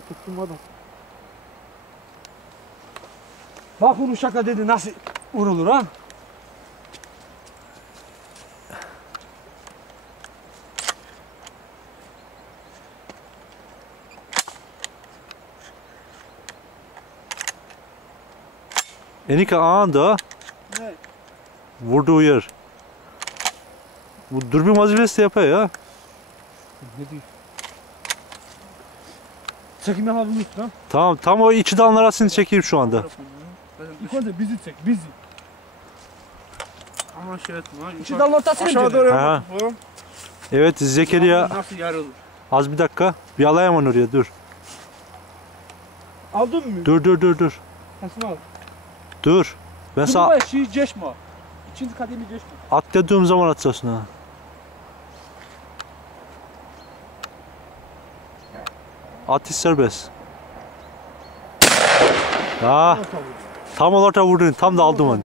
Tuttum adam. Bak bunu şaka dedi nasıl vurulur ha? Enike anında Ne? vurduğu yer. Bu dürbün vazifesi de yapıyor ya. Ne diyor? Çekim yapabilirsin ha? Tamam tam o iki dalın arasını çekeyim şu anda. Önce bizi çek, bizi. Ama şey etme. İki dalın ortasını Aşağı doğru Ha. Evet Zekeriya Nasıl yarılır? az bir dakika. Bir alayım onu oraya dur. Aldın mı? Dur dur dur dur. Nasıl al? Dur. Ben Dur sana baba şey geçme. İkinci kademi geçme. at dediğim zaman atacaksın ha. Atış serbest. Ha, tam olarak vurdun. Tam da aldım onu.